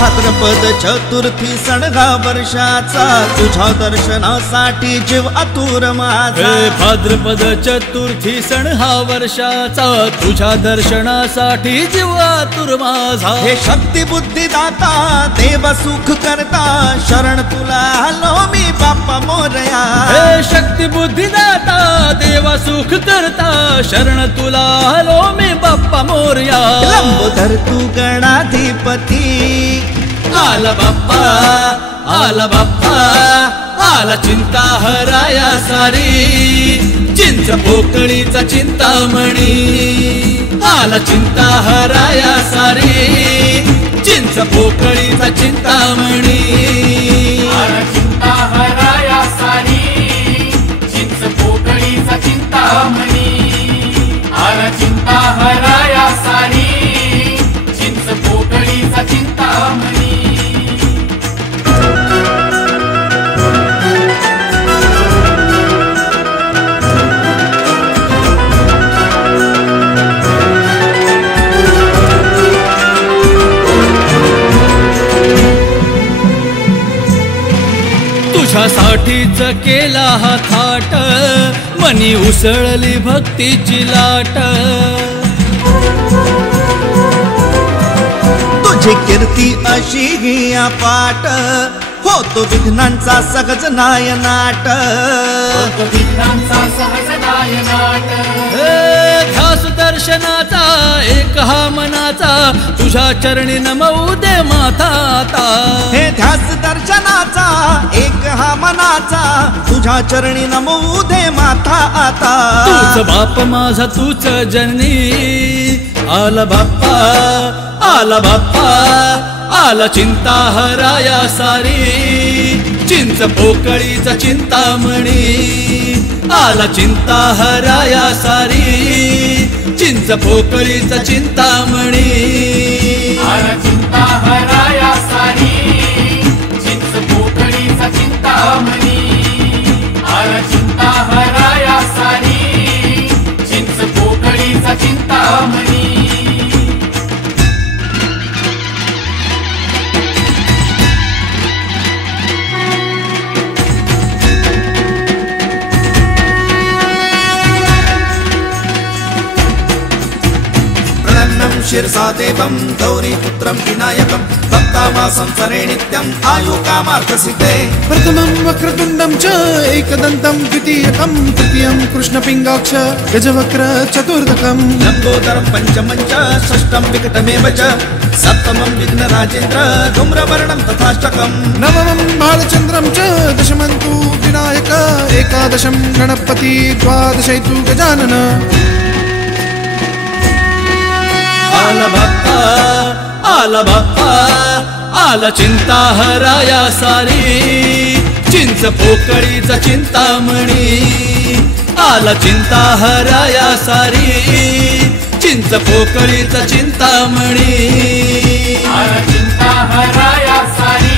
भाद्रपद चतुर्थी सण हा वर्षाचा, तुझ्या दर्शनासाठी जीव आतुर माझा. भाद्रपद चतुर्थी सण हा वर्षाचा, तुझ्या दर्शनासाठी जीव आतुर माझा. हे शक्ती बुद्धी दाता देव सुख करता, शरण तुला आलो मी बाप्पा मोरया. हे शक्ती बुद्धी दाता देवा सुख करता, शरण तुला आलो मी बाप्पा मोरया. लंबोदर तू गणाधिपती, आला बाप्पा आला बाप्पा आला चिंता हराया सारी, चिंच पोकळीचा चिंतामणी. आला चिंता हराया सारी, चिंच पोकळीचा चिंतामणी. आला चिंता हराया सारी, चिंच पोकळीचा चिंतामणी. आला चिंता हराया सारी, चिंच पोकळीचा चिंतामणी. तुझ्यासाठीच केला हा थाट, मनी उसळली भक्तीची लाट. तुझी कीर्ती अशी ही अपाट, होतो विघ्नांचा सहज नायनाट. विघ्नांचा सहज नायनाट. ध्यास दर्शनाचा एक हा मनाचा, तुझ्या चरणी नमवू दे माथा आता. हे ध्यास दर्शनाचा एक हा मनाचा, तुझ्या चरणी नमवू दे माथा आता. तूच बाप माझा तूच जननी, आला बाप्पा आला बाप्पा आला चिंता हराया सारी, चिंच पोकळीचा चिंतामणी. आला चिंता हराया सारी, चिंच पोकळीचा चिंतामणी. आला चिंता हराया सारी, चिंच पोकळीचा चिंतामणी. आला चिंता हराया सारी, चिंच पोकळीचा चिंतामणी. शिरसा देवं गौरीपुत्रं विनायकं, भक्तामासं सरे नित्यं आयुकामार्थसिद्धे. प्रथमं वक्रतुण्डं च एकदन्तं द्वितीयकं, तृतीयं कृष्णपिङ्गाक्ष गजवक्र चतुर्दकं. लम्बोदरं पञ्चमं च षष्ठं विकटमेव च, सप्तमं विघ्नराजेन्द्र धूम्रवर्णं तथाष्टकं. नवमं बालचन्द्रं च दशमं तु विनायक, एकादशं गणपति, द्वादशैतु गजानन. आला बाप्पा आला बाप्पा आला चिंता हराया सारी, चिंच पोकळीचा चिंतामणी. आला चिंता हराया सारी, चिंच पोकळीचा चिंतामणी. आला चिंता हराया सारी,